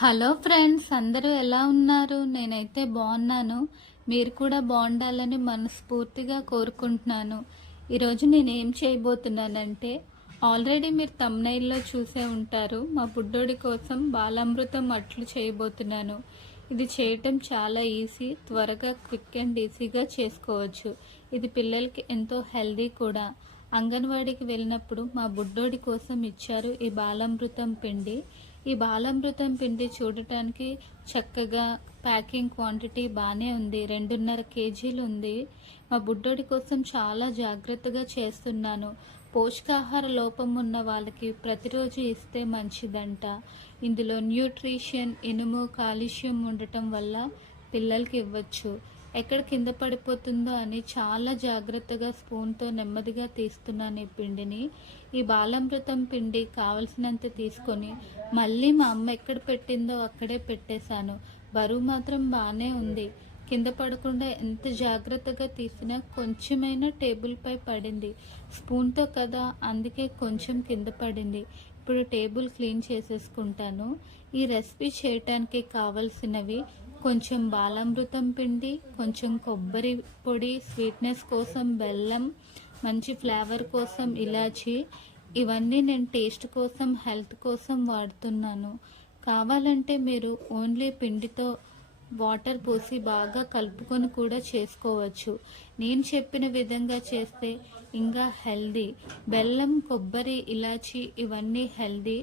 Hello friends, అందరూ ఎలా ఉన్నారు? నేనైతే బాగున్నాను. మీరు కూడా బాగుండాలని మనస్ఫూర్తిగా కోరుకుంటున్నాను. ఈరోజు నేను ఏం చేయబోతున్నానంటే, ఆల్రెడీ మీరు థంబ్నెయిల్లో చూసే ఉంటారు. మా బుడ్డోడి కోసం బాలామృతం అట్లు చేయబోతున్నాను. ఇది చేయటం చాలా ఈజీ, త్వరగా క్విక్ అండ్ ఈజీగా చేసుకోవచ్చు. ఇది పిల్లలకి ఎంతో హెల్దీ కూడా. అంగన్వాడీకి వెళ్ళినప్పుడు మా బుడ్డోడి కోసం ఇచ్చారు ఈ బాలామృతం పిండి. ఈ బాలామృతం పిండి చూడటానికి చక్కగా ప్యాకింగ్ క్వాంటిటీ బాగానే ఉంది. 2.5 కేజీలు ఉంది. మా బుడ్డోడి కోసం చాలా జాగ్రత్తగా చేస్తున్నాను. పోషకాహార లోపం ఉన్న వాళ్ళకి ప్రతిరోజు ఇస్తే మంచిదంట. ఇందులో న్యూట్రిషన్, ఇనుము, కాల్షియం ఉండటం వల్ల పిల్లలకి ఇవ్వచ్చు. ఎక్కడ కింద పడిపోతుందో అని చాలా జాగ్రత్తగా స్పూన్తో నెమ్మదిగా తీస్తున్నాను ఈ పిండిని. ఈ బాలామృతం పిండి కావలసినంత తీసుకొని మళ్ళీ మా అమ్మ ఎక్కడ పెట్టిందో అక్కడే పెట్టేశాను. బరువు మాత్రం బాగానే ఉంది. కింద పడకుండా ఎంత జాగ్రత్తగా తీసినా కొంచెమైనా టేబుల్పై పడింది. స్పూన్తో కదా, అందుకే కొంచెం కింద పడింది. ఇప్పుడు టేబుల్ క్లీన్ చేసేసుకుంటాను. ఈ రెసిపీ చేయటానికి కావలసినవి కొంచెం బాలామృతం పిండి, కొంచెం కొబ్బరి పొడి, స్వీట్నెస్ కోసం బెల్లం, మంచి ఫ్లేవర్ కోసం ఇలాచి. ఇవన్నీ నేను టేస్ట్ కోసం, హెల్త్ కోసం వాడుతున్నాను. కావాలంటే మీరు ఓన్లీ పిండితో వాటర్ పోసి బాగా కలుపుకొని కూడా చేసుకోవచ్చు. నేను చెప్పిన విధంగా చేస్తే ఇంకా హెల్దీ. బెల్లం, కొబ్బరి, ఇలాచి ఇవన్నీ హెల్దీ,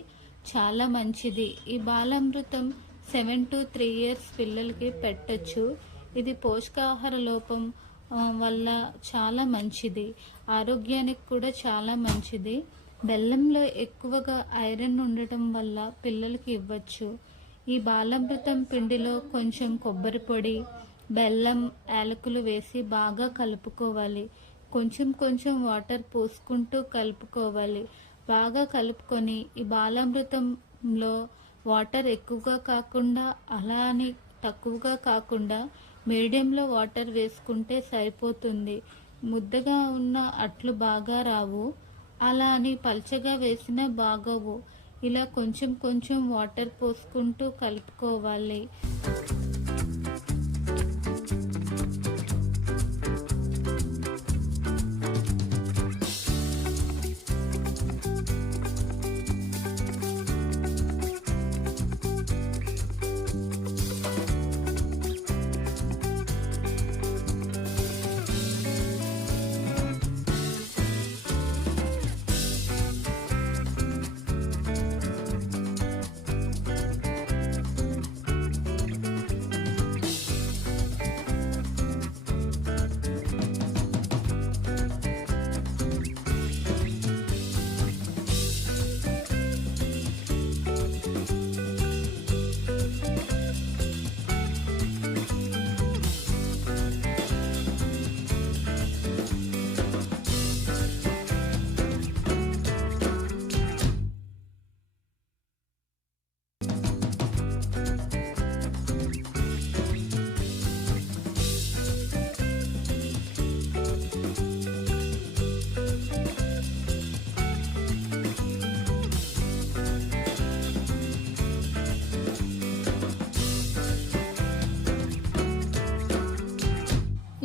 చాలా మంచిది. ఈ బాలామృతం 7 to 3 years పిల్లలకి పెట్టచ్చు. ఇది పోషకాహార లోపం వల్ల చాలా మంచిది. ఆరోగ్యానికి కూడా చాలా మంచిది. బెల్లంలో ఎక్కువగా ఐరన్ ఉండటం వల్ల పిల్లలకి ఇవ్వచ్చు. ఈ బాలామృతం పిండిలో కొంచెం కొబ్బరి పొడి, బెల్లం, యాలకులు వేసి బాగా కలుపుకోవాలి. కొంచెం కొంచెం వాటర్ పోసుకుంటూ కలుపుకోవాలి. బాగా కలుపుకొని ఈ బాలామృతంలో వాటర్ ఎక్కువగా కాకుండా, అలా అని తక్కువగా కాకుండా మీడియంలో వాటర్ వేసుకుంటే సరిపోతుంది. ముద్దగా ఉన్న అట్లు బాగా రావు, అలా అని పల్చగా వేసినా బాగోవు. ఇలా కొంచెం కొంచెం వాటర్ పోసుకుంటూ కలుపుకోవాలి.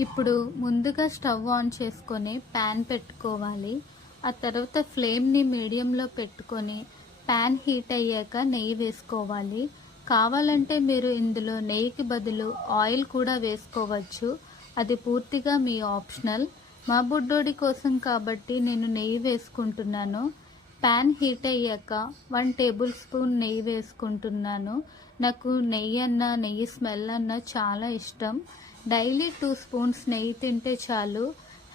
ఇప్పుడు ముందుగా స్టవ్ ఆన్ చేసుకొని ప్యాన్ పెట్టుకోవాలి. ఆ తర్వాత ఫ్లేమ్ని మీడియంలో పెట్టుకొని ప్యాన్ హీట్ అయ్యాక నెయ్యి వేసుకోవాలి. కావాలంటే మీరు ఇందులో నెయ్యికి బదులు ఆయిల్ కూడా వేసుకోవచ్చు. అది పూర్తిగా మీ ఆప్షనల్. మా బుడ్డోడి కోసం కాబట్టి నేను నెయ్యి వేసుకుంటున్నాను. ప్యాన్ హీట్ అయ్యాక 1 టేబుల్ స్పూన్ నెయ్యి వేసుకుంటున్నాను. నాకు నెయ్యి స్మెల్ అన్న చాలా ఇష్టం. డైలీ 2 స్పూన్స్ నెయ్యి తింటే చాలు,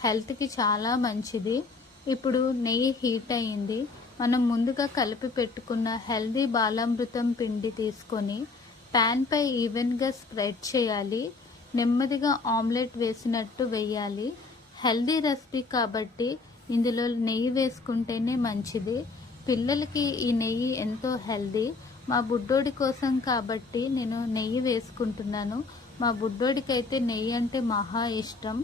హెల్త్కి చాలా మంచిది. ఇప్పుడు నెయ్యి హీట్ అయ్యింది. మనం ముందుగా కలిపి పెట్టుకున్న హెల్దీ బాలామృతం పిండి తీసుకొని ప్యాన్పై ఈవెన్గా స్ప్రెడ్ చేయాలి. నెమ్మదిగా ఆమ్లెట్ వేసినట్టు వేయాలి. హెల్దీ రెసిపీ కాబట్టి ఇందులో నెయ్యి వేసుకుంటేనే మంచిది. పిల్లలకి ఈ నెయ్యి ఎంతో హెల్దీ. మా బుడ్డోడి కోసం కాబట్టి నేను నెయ్యి వేసుకుంటున్నాను. మా బుడ్డోడికైతే నెయ్యి అంటే మహా ఇష్టం.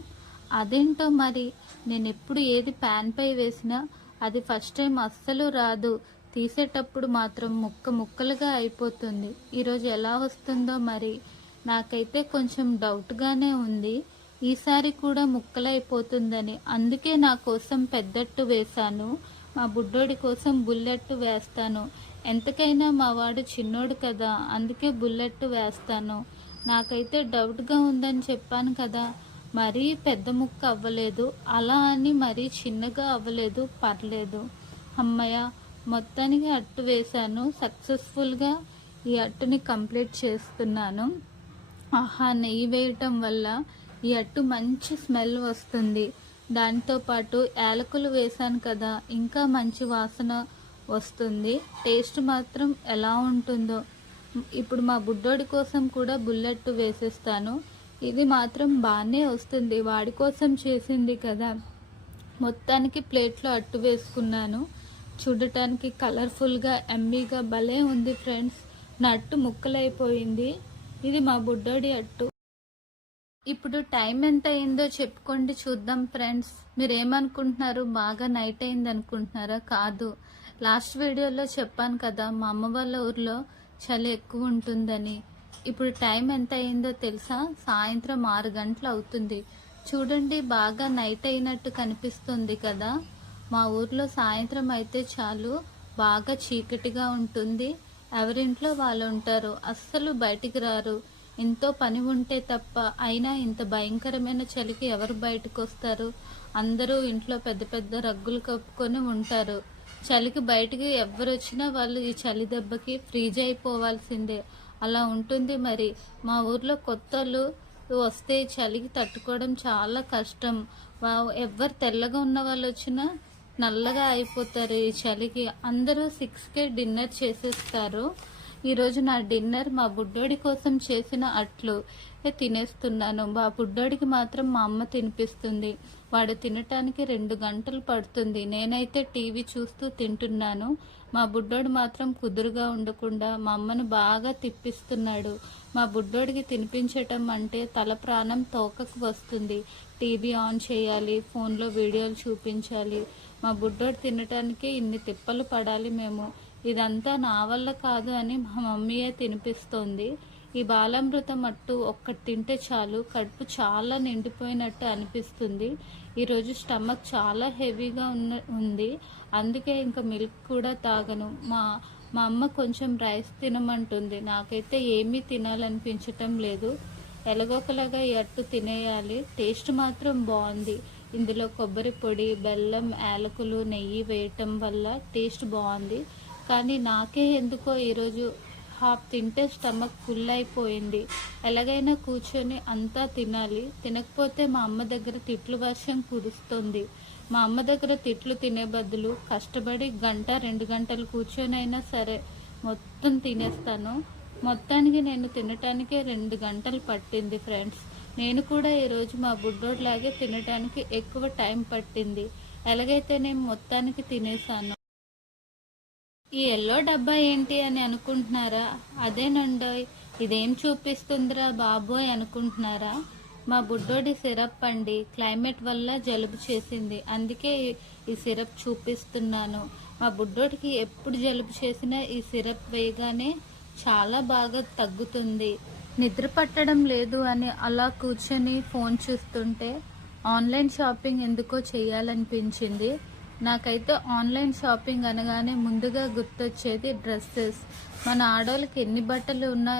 అదేంటో మరి, నేను ఎప్పుడు ఏది ప్యాన్పై వేసినా అది ఫస్ట్ టైం అస్సలు రాదు. తీసేటప్పుడు మాత్రం ముక్కలుగా అయిపోతుంది. ఈరోజు ఎలా వస్తుందో మరి నాకైతే కొంచెం డౌట్గానే ఉంది. ఈసారి కూడా ముక్కలైపోతుందని. అందుకే నా కోసం పెద్దట్టు వేశాను. మా బుడ్డోడి కోసం బుల్లెట్ వేస్తాను. ఎంతకైనా మా వాడు చిన్నోడు కదా, అందుకే బుల్లెట్ వేస్తాను. నాకైతే డౌట్గా ఉందని చెప్పాను కదా. మరీ పెద్ద ముక్క అవ్వలేదు, అలా అని మరీ చిన్నగా అవ్వలేదు, పర్లేదు. అమ్మయ్య, మొత్తానికి అట్టు వేశాను. సక్సెస్ఫుల్గా ఈ అట్టుని కంప్లీట్ చేస్తున్నాను. ఆహా, నెయ్యి వేయటం వల్ల ఈ అట్టు మంచి స్మెల్ వస్తుంది. దాంతోపాటు యాలకులు వేశాను కదా, ఇంకా మంచి వాసన వస్తుంది. టేస్ట్ మాత్రం ఎలా ఉంటుందో. ఇప్పుడు మా బుడ్డోడి కోసం కూడా బుల్లెట్ వేసేస్తాను. ఇది మాత్రం బాగానే వస్తుంది, వాడి కోసం చేసింది కదా. మొత్తానికి ప్లేట్లో అట్టు వేసుకున్నాను. చూడటానికి కలర్ఫుల్గా ఎమ్మీగా భలే ఉంది ఫ్రెండ్స్. నా అట్టు ముక్కలైపోయింది. ఇది మా బుడ్డోడి అట్టు. ఇప్పుడు టైం ఎంత అయిందో చెప్పుకోండి చూద్దాం ఫ్రెండ్స్. మీరు ఏమనుకుంటున్నారు, బాగా నైట్ అయింది అనుకుంటున్నారా? కాదు, లాస్ట్ వీడియోలో చెప్పాను కదా మా అమ్మ వాళ్ళ ఊర్లో చలి ఎక్కువ ఉంటుందని. ఇప్పుడు టైం ఎంత అయిందో తెలుసా? సాయంత్రం 6 గంటలు అవుతుంది. చూడండి, బాగా నైట్ అయినట్టు కనిపిస్తుంది కదా. మా ఊర్లో సాయంత్రం అయితే చాలు బాగా చీకటిగా ఉంటుంది. ఎవరింట్లో వాళ్ళు ఉంటారు, అస్సలు బయటికి రారు. ఎంతో పని ఉంటే తప్ప. అయినా ఇంత భయంకరమైన చలికి ఎవరు బయటకు వస్తారు? అందరూ ఇంట్లో పెద్ద పెద్ద రగ్గులు కప్పుకొని ఉంటారు. చలికి బయటికి ఎవరు వచ్చినా వాళ్ళు ఈ చలి దెబ్బకి ఫ్రీజ్ అయిపోవాల్సిందే. అలా ఉంటుంది మరి. మా ఊర్లో కొత్తలు వస్తే చలికి తట్టుకోవడం చాలా కష్టం. ఎవరు తెల్లగా ఉన్న వాళ్ళు వచ్చినా నల్లగా అయిపోతారు ఈ చలికి. అందరూ 6కే డిన్నర్ చేసేస్తారు. ఈరోజు నా డిన్నర్ మా బుడ్డోడి కోసం చేసిన అట్లు తినేస్తున్నాను. మా బుడ్డోడికి మాత్రం మా అమ్మ తినిపిస్తుంది. వాడు తినటానికి 2 గంటలు పడుతుంది. నేనైతే టీవీ చూస్తూ తింటున్నాను. మా బుడ్డోడు మాత్రం కుదురుగా ఉండకుండా మా అమ్మను బాగా తిప్పిస్తున్నాడు. మా బుడ్డోడికి తినిపించటం అంటే తల ప్రాణం తోకకు వస్తుంది. టీవీ ఆన్ చేయాలి, ఫోన్లో వీడియోలు చూపించాలి. మా బుడ్డోడు తినటానికి ఇన్ని తిప్పలు పడాలి మేము. ఇదంతా నా వల్ల కాదు అని మా మమ్మీయే తినిపిస్తోంది. ఈ బాలామృతం అట్టు ఒక్కటి తింటే చాలు, కడుపు చాలా నిండిపోయినట్టు అనిపిస్తుంది. ఈరోజు స్టమక్ చాలా హెవీగా ఉంది. అందుకే ఇంకా మిల్క్ కూడా తాగను. మా అమ్మ కొంచెం రైస్ తినమంటుంది. నాకైతే ఏమీ తినాలనిపించటం లేదు. ఎలాగోకలాగా ఈ అట్టు తినేయాలి. టేస్ట్ మాత్రం బాగుంది. ఇందులో కొబ్బరి పొడి, బెల్లం, యాలకులు, నెయ్యి వేయటం వల్ల టేస్ట్ బాగుంది. కానీ నాకే ఎందుకో ఈరోజు హాఫ్ తింటే స్టమక్ ఫుల్ అయిపోయింది. ఎలాగైనా కూర్చొని అంతా తినాలి. తినకపోతే మా అమ్మ దగ్గర తిట్లు వర్షం కురుస్తుంది. మా అమ్మ దగ్గర తిట్లు తినే బదులు కష్టపడి 1-2 గంటలు కూర్చొనైనా సరే మొత్తం తినేస్తాను. మొత్తానికి నేను తినటానికి 2 గంటలు పట్టింది ఫ్రెండ్స్. నేను కూడా ఈరోజు మా బుడ్డోడ్లాగే తినటానికి ఎక్కువ టైం పట్టింది. ఎలాగైతే నేను మొత్తానికి తినేసాను. ఈ ఎల్లో డబ్బా ఏంటి అని అనుకుంటున్నారా? అదేనండోయ్, ఇదేం చూపిస్తుందిరా బాబోయ్ అనుకుంటున్నారా? మా బుడ్డోడి సిరప్ అండి. క్లైమేట్ వల్ల జలుబు చేసింది, అందుకే ఈ సిరప్ చూపిస్తున్నాను. మా బుడ్డోడికి ఎప్పుడు జలుబు చేసినా ఈ సిరప్ వేయగానే చాలా బాగా తగ్గుతుంది. నిద్ర పట్టడం లేదు అని అలా కూర్చొని ఫోన్ చూస్తుంటే ఆన్లైన్ షాపింగ్ ఎందుకో చేయాలనిపించింది. నాకైతే ఆన్లైన్ షాపింగ్ అనగానే ముందుగా గుర్తొచ్చేది డ్రెస్సెస్. మన ఆడవాళ్ళకి ఎన్ని బట్టలు ఉన్నా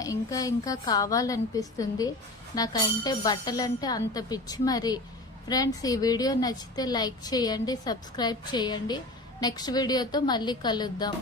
ఇంకా కావాలనిపిస్తుంది. నాకంటే బట్టలంటే అంత పిచ్చి మరి. ఫ్రెండ్స్, ఈ వీడియో నచ్చితే లైక్ చేయండి, సబ్స్క్రైబ్ చేయండి. నెక్స్ట్ వీడియోతో మళ్ళీ కలుద్దాం.